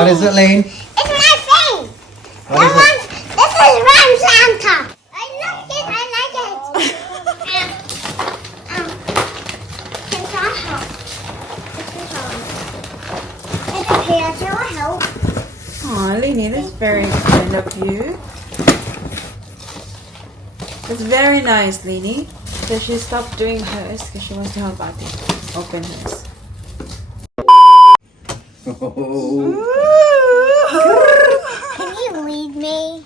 What is it, Lane? It's my thing. What is it? This is Ram Santa. I like it. I like it. Can I help? It's okay. I will help. Oh, Lini, that's very kind of you. It's very nice, Lini. So she stopped doing hers because she wants to help Ati open hers. Oh. Can you lead me?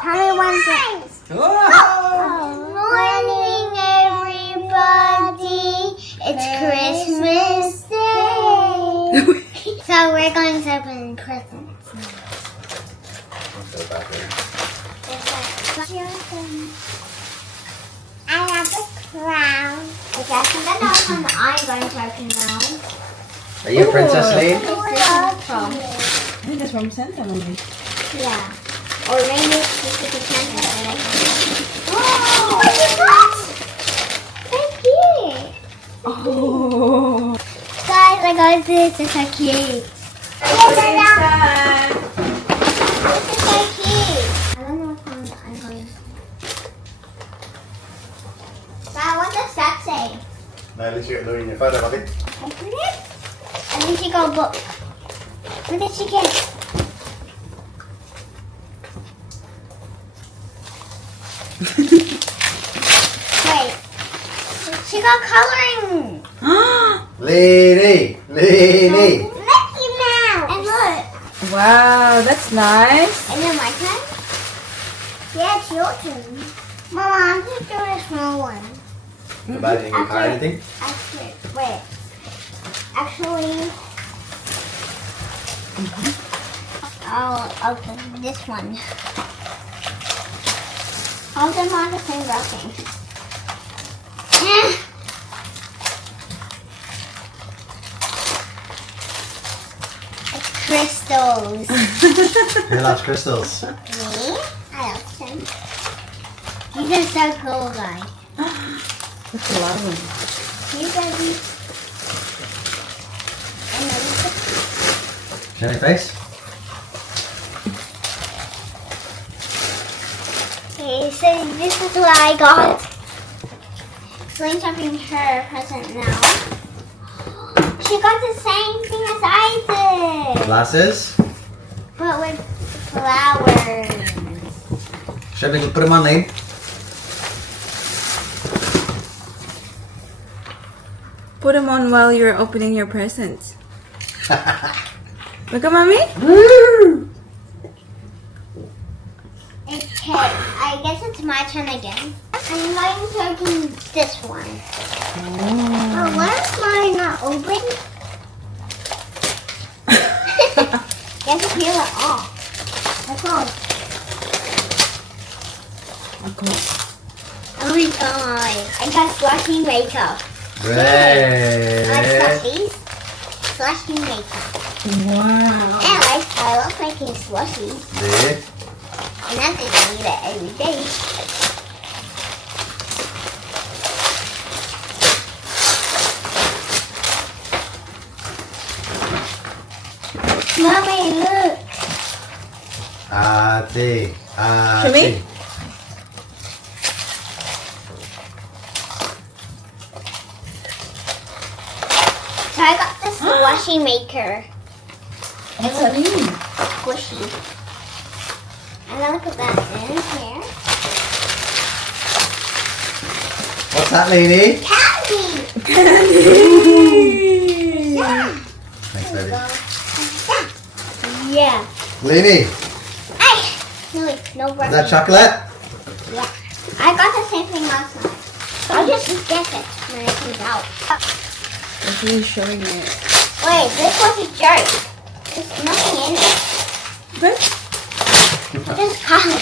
Tell me one thing. Good morning, everybody. It's Christmas Day. So we're going to open presents. I have a crown. Okay, I think I know which one I'm going to open now. Are you a princess, Lane? From? I think that's from Santa, maybe. Yeah. Or maybe it's just a Santa. Oh, what is that? So cute. Oh. Guys, I got this. It's so cute. This is so cute. I don't know if I'm going to. Dad, what does that say? No, let's get Louie in your photo, buddy. Open it. And then she got a book. What did she get? Wait. She got coloring. Lady! Lady! Mickey Mouse. And look. Wow, that's nice. And then my turn? Yeah, it's your turn. Mama, I'm just doing a small one. Nobody didn't get caught anything? Actually, wait. Actually, I'll open this one. All of them are the same wrapping. It's crystals. Who loves crystals? Me? I love them. These are so cool, guys. That's a lot of them. You guys. Show your face? Okay, so this is what I got. Celine's opening her present now. She got the same thing as I did, Glasses? but with flowers. Show me, put them on, Lane. Put them on while you're opening your presents. Look at mommy. Woo! Okay, I guess it's my turn again. I'm going to open this one. Oh, why is mine not open? You have to peel it off. That's all. Oh my god. I got slushy makeup. Great! Slushies. Slushy makeup. Wow. And I love making slushies. See? And I think I eat it every day. Mommy, look. Ate. Show me. So I got this slushy maker. What's that mean? Squishy. I'm gonna put that in here. What's that, lady? Candy! Yeah. Thanks, baby. Yeah. Lady, Hey! No, wait, no is brushing. that chocolate? Yeah. I got the same thing last night. I'll just guess it when it comes out. He's showing it. Wait, this was a joke. There's nothing in it. But Just color.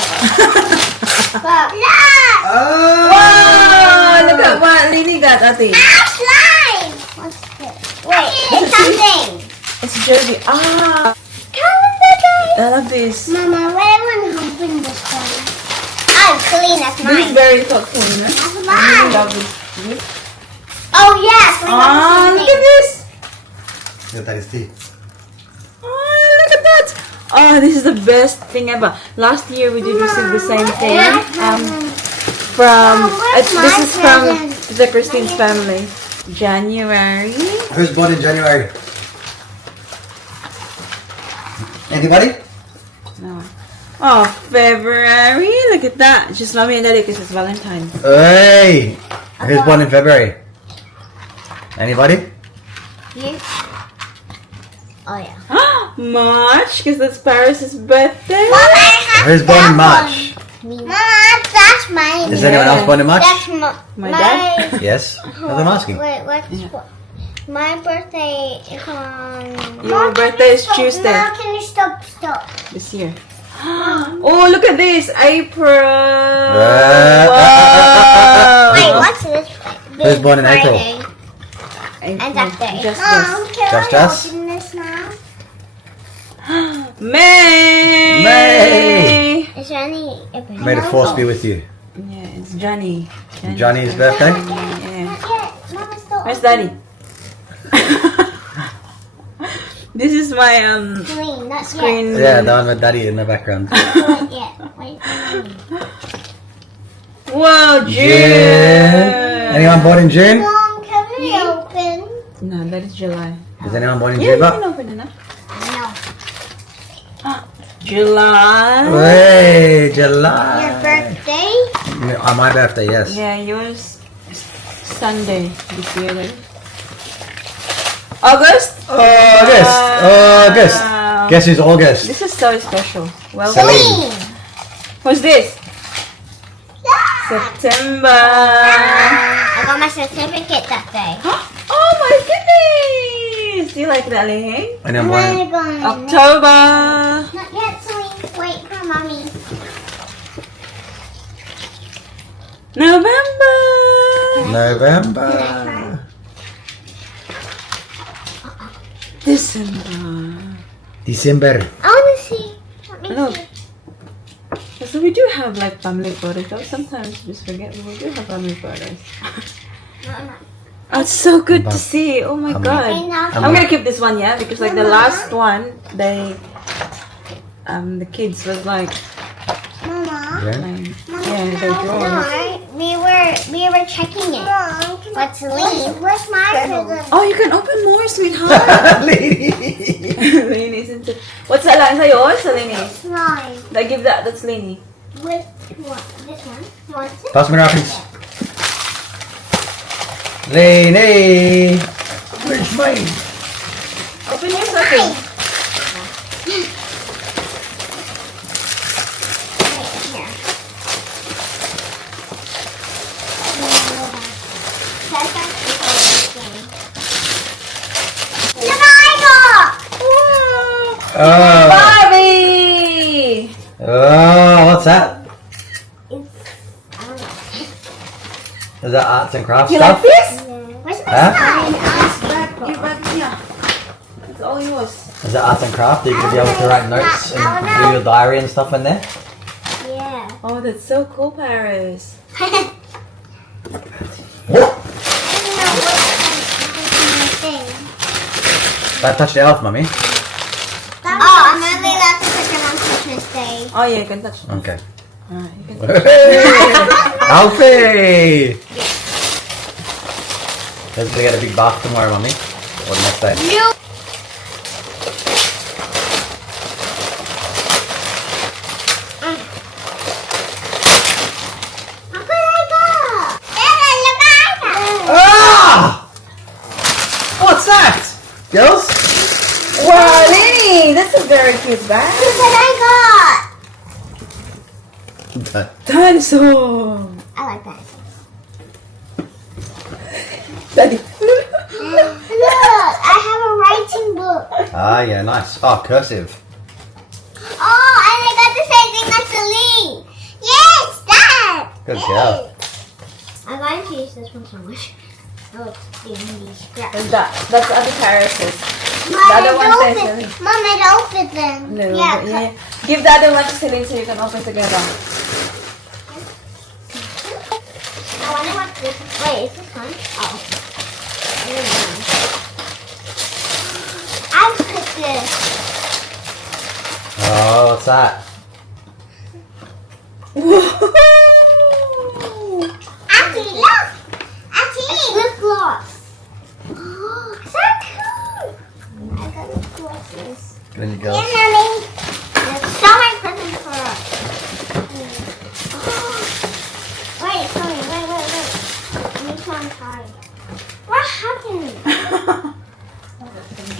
But look! Oh! wow, look at what Lini got, Ate. Slime! What's this? Wait, it's something. It's Jovi. Ah, Calendar guys. I love this. Mama, why do you want to open this one? Oh, clean, that's This is mine. very thoughtful, you know? That's I really mine. love this. Oh yes. We got Oh, the look same at this. Look at Daddy's teeth. Oh, look at that. Oh, this is the best thing ever. Last year we did receive the same thing. This is from the Christine's family. January. Who's born in January? Anybody? No. Oh, February. Look at that. Just mommy and daddy because it's Valentine's. Hey! Who's born in February? Anybody? You? Oh yeah. March because that's Paris' birthday. Mom, I have Who's born in that March? one. Mama, that's mine. Is anyone else born in March? That's My dad? Yes. That's what I'm asking. Wait, my birthday is on. Your birthday is Tuesday. Now can you stop? This year. Oh, look at this. April. Wait, what's this? Who's born in April? April. And that day. Just Mom, can Just I us? open this now? May. May. Is there any? May the force be with you. Yeah, it's Johnny. Johnny's birthday? Yeah. Not yet. Mama still. Where's Daddy? This is my Green, not screen. Yeah, the one with Daddy in the background. yet. Not yet. Wait for mommy. Whoa, June. June. Anyone born in June? Mom, can we open? No, that is July. Is anyone born in Yeah, June? you can open it now. No. July. Hey, July. Your birthday? On my birthday, yes. Yeah, yours Sunday this year. Then. August. August. Wow. Guess who's August? This is so special. Well, Celine. what's this? Yeah. September. I got my certificate that day. Oh my goodness! Do you like that, Ling? Anyone born in October. Not yet, Celine. Wait for mommy. November. November. December. I want to see. Let me Look. see. So we do have like family photos. Though. Sometimes we just forget we do have family photos. Oh, it's so good to see. Oh my god. Okay, now I'm gonna keep this one, yeah, because like the last one, the kids was like, Mama. yeah, they draw. We were checking it. But Celine, where's my present? Oh, you can open more, sweetheart. Lady. Lainey's into. What's that lang sa'yo? Sa Lainey. Mine. Like, give that. That's Lainey. Which one? This one? You want it? Pass me Rapids. Lainey. Where's mine? Open your something. Here. Oh. Barbie! Oh, what's that? Is that arts and crafts You stuff? like this? Where's my Huh? sign? Give back here. It's all yours. Is that arts and crafts? Are you going to be able to write notes and do your diary and stuff in there? Yeah. Oh, that's so cool, Paris. Don't touch the elf, mummy. Oh, I'm only allowed to pick it on Christmas Day. Oh yeah, you can touch. Okay. Alright, you can touch. Alfie! Let's get a big bath tomorrow, mummy. Or the next day. You. Ah! What's that? Girls? Wow, Lenny, that's a very cute bag. Look what I got. Dinosaur. I like that. Daddy. Look, I have a writing book. Ah, yeah, nice. Oh, cursive. Oh, and I got the same thing as Celine. Yes, that. Good girl. I'm going to use this one so much. Oh, it's being scratched. What's that? That's other Paris's. Mom, The other one it says open. Mom, it opened them. No, Yeah. but yeah. Give the other one to Celine so you can open together. I wonder what this is. Wait, is this one? Oh. I put this. Oh, what's that? Whoa! Auntie, look! Auntie! It's lip gloss. So cool! I got lip glosses. Good on you girls. Yeah, Mommy. There's so many presents for us. Wait, sorry, wait. I need to untie. What happened?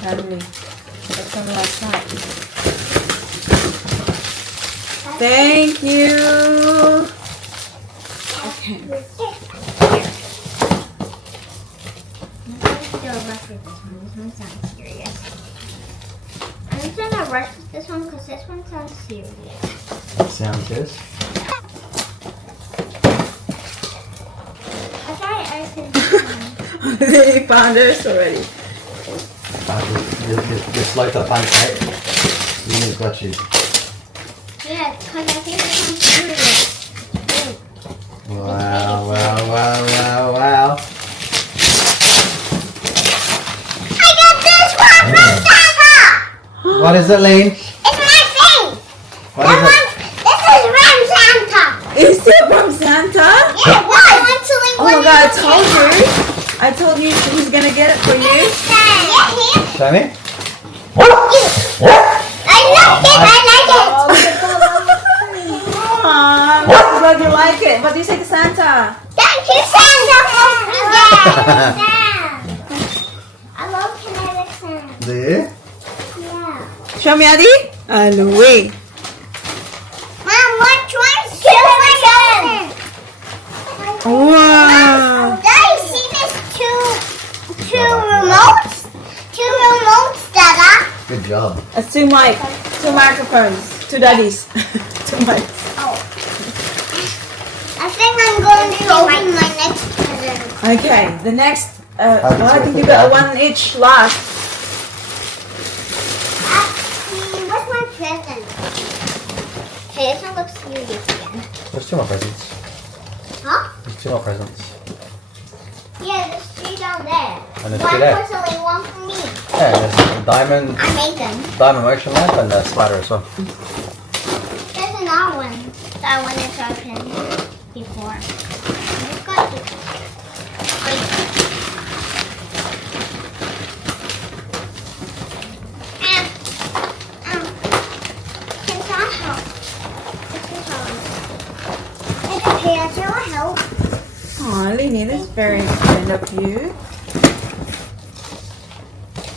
Suddenly, that's on the last side. Thank you. Okay. I'm going to do a rush with this one. This one sounds serious. I'm just going to rush with this one because this one sounds serious. Sounds good. I thought I opened this one. They found us already. You slow the pancake. Lena's got you. Yeah, because I think this one's serious. Wow. I got this one from Santa! What is it, Lean? It's my thing! What is it? This is from Santa! Is it from Santa? Yeah, it was! Oh my god, I told you he's gonna get it for you. Show me. I like it! Aww, I'm glad you like it. What do you say to Santa? Thank you, Santa, for that! I love kinetic sand. Do you? Yeah. Show me, Adi. Aloe. Mom, which one's kinetic sand? Wow. Daddy, see this two remotes? Two remotes, Dada. Good job. It's two microphones, two daddies, two mics. Oh. I think I'm going to open my next present. Okay, the next. I think you put got that? one each last. What's my present? Okay, this one looks serious again. There's 2 more presents. Huh? There's 2 more presents. Yeah, there's 3 down there. And there's One 2 there. was only one for me. Yeah, there's a diamond I made them. motion lamp and a spider as well. There's another one that I wanted to open before. We've got this. Can someone help? It's okay, I will help. Aw, Lini, that's very kind of you.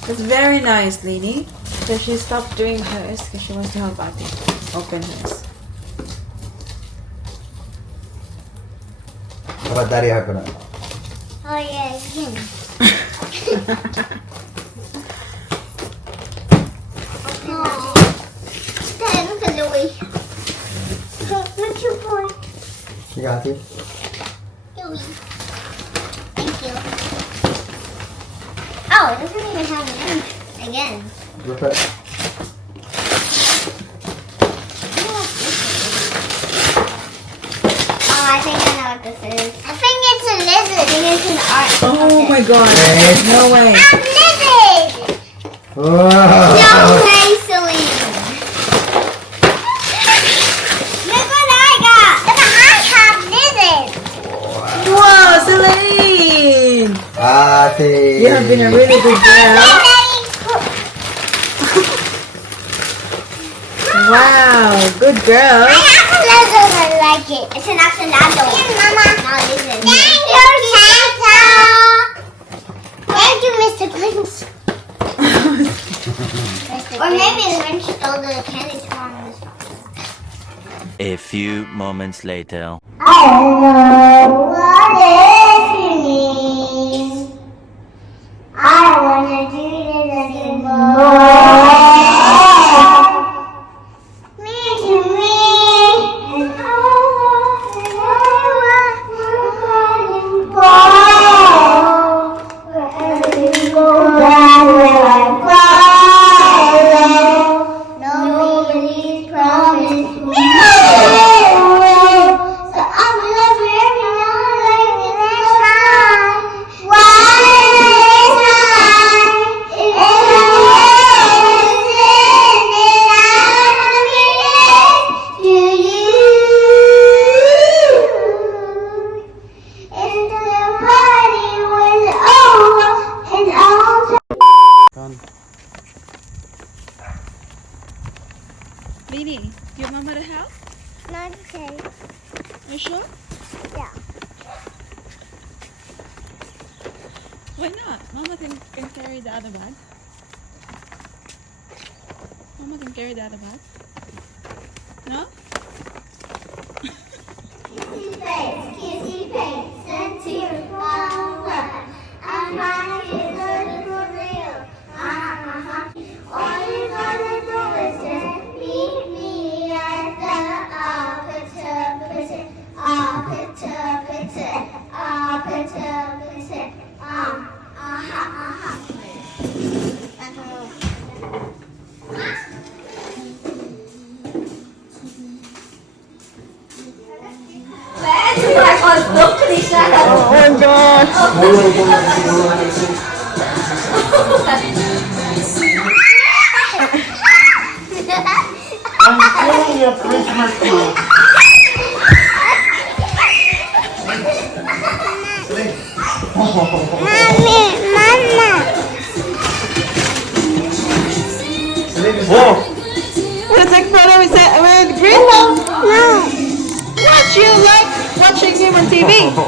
It's very nice, Lini. So she stopped doing hers because she wants to help Adi open hers. How about Daddy open it? Oh yeah, him. Dad, look at Louie. What's your boy? You got it? Louie. Thank you. Oh, it doesn't even have an end again. Rip it. Oh, I think I know what this is. I think it's a lizard. I think it's an art. Oh my god. No way. A lizard! Whoa. No way, Celine. Look what I got. Look, I have lizards. Wow, Celine! Ati. You have been a really good girl. Wow, good girl. I have a lizard. I like it. It's an axolotl. Here, Mama. No, lizard. Thank you, Santa. Thank you, Mr. Grinch. Or maybe the Grinch stole the candy from this one. A few moments later. I don't know what it means. I want to do this anymore. Me to me. And I want wherever you go, that's where I'm following. Nobody's promised me. So I'm gonna every night. Why not? Mama can carry the other bag. Mama can carry the other bag. No? Kissy face, send to mama. I'm my little real. All you gotta do is just meet me at the opportunity. Oh my gosh! I'm feeling your Christmas tree. Mama. Whoa! Wanna take photo with Grinch? No. What? You like watching him on TV? No.